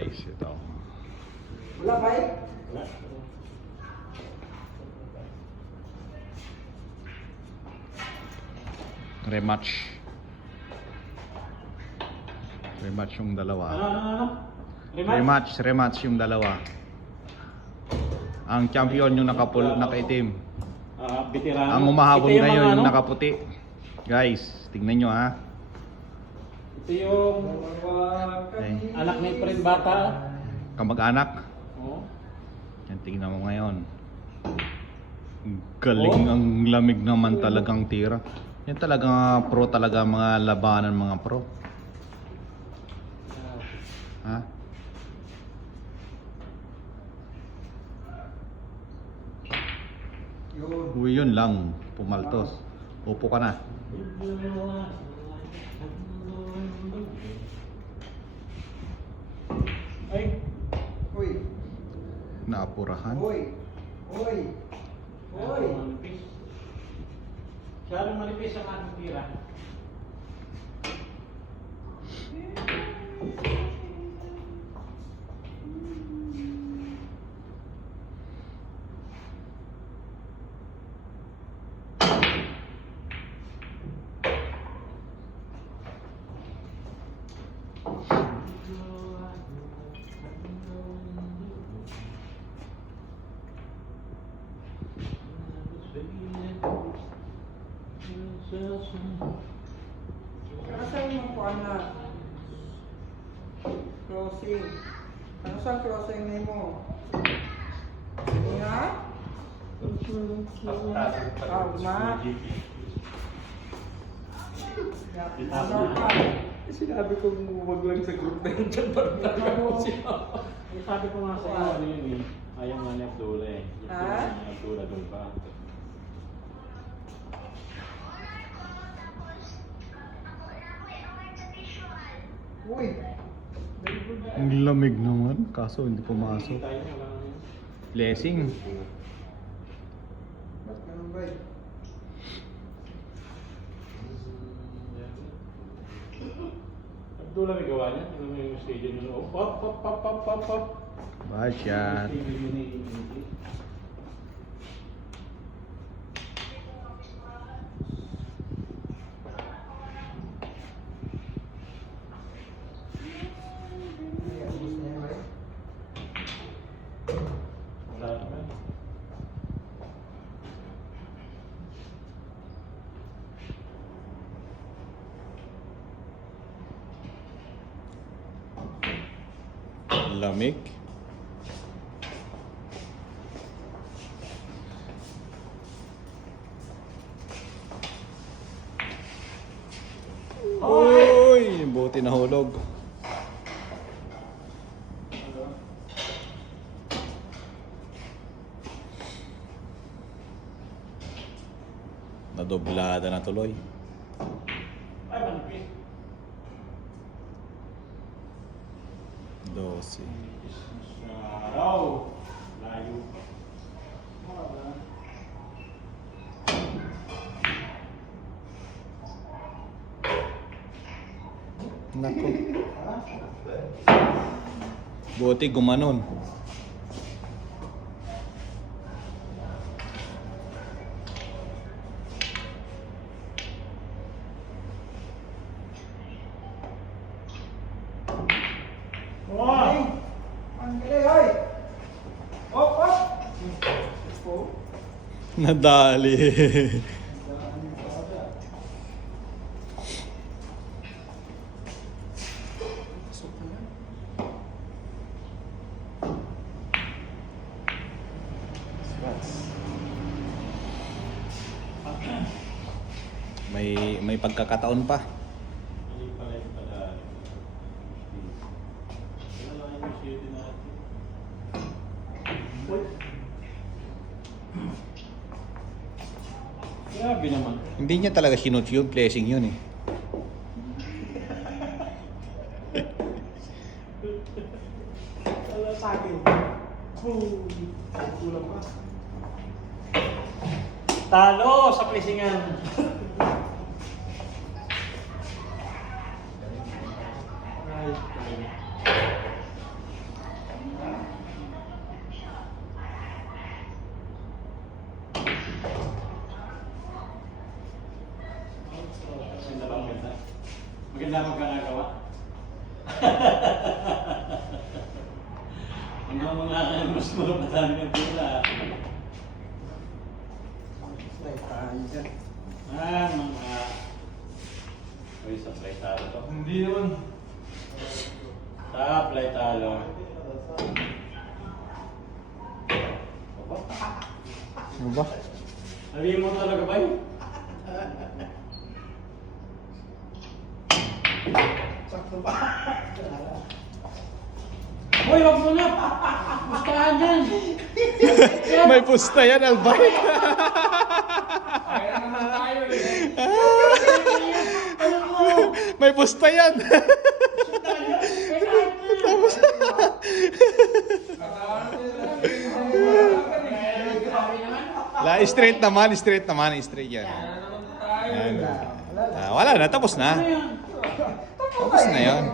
guys, ito. Wala ba eh? Wala. Rematch. Rematch yung dalawa. Ano? Rematch yung dalawa. Ang champion yung nakaitim. Veterano. Ang umahabol Ito yung ngayon mga yung ano? nakaputi. Guys, tingnan nyo ha. Ito yung Okay. anak ni Prin Bata. Kamag-anak. Oo. Yan, tingnan mo ngayon. Galing, ang lamig naman talagang tira. Yan talaga pro talaga, mga labanan mga pro. Ha? Uy, yun lang. Pumaltos. Upo ka na. Ay, Uy! Naapurahan. Uy! Uy! Uy! manipis. Masyadong manipis ang ating tira. Nasaan yung kuha na? Crossing. Ano saan crossing na mo? Nga? Ma? Ano ka? Sinabi ko wag lang sa group na yun dyan Ano? Eh, sabi ko nga sa iyo, ano yun eh. Ayaw nga ni Abdullah eh. Yung Ha? tulad ni Abdullah doon pa. Uy! Ang lamig naman, kaso hindi pumasok. Tayo wala na yun. Blessing. Ba't ganun ba eh? Abdullah may gawa niya. Alam mo yung stadium yun. Oh, pop. Bye, shot. Stadium yun eh. Ay, abos na yun ba eh? Wala naman. Lamig. Uy, buti nahulog. Nadoblada na tuloy. Ay, manipis. 12. Araw. Layo pa. Nako. Buti gumanon. Wow! Ang galing ay! Op! Oh! Nadali. Pasok na yan. May pagkakataon pa. Hindi pala yung padaan. Wala lang yung shade natin. Uy! Grabe naman. Hindi niya talaga sinut yun, blessing yun eh. Wala sa akin. Kulang pa. Talo sa placingan. Ay, na magkakagawa. Hanggang mga mas mga patali ng tira. Slide tayo dyan. Mga... Uy, supply talo to. Hindi naman. Supply talo. Opo. Ano ba? Sabihin mo talaga ba yun? Sakto ba? Hoy, wag mo na! Pustahan yan! May pusta yan, Albay. Kaya naman tayo eh. May pusta yan. Tapos, straight naman, straight yan. Kaya naman tayo. Yan. Wala na, tapos na. Tapos na yun.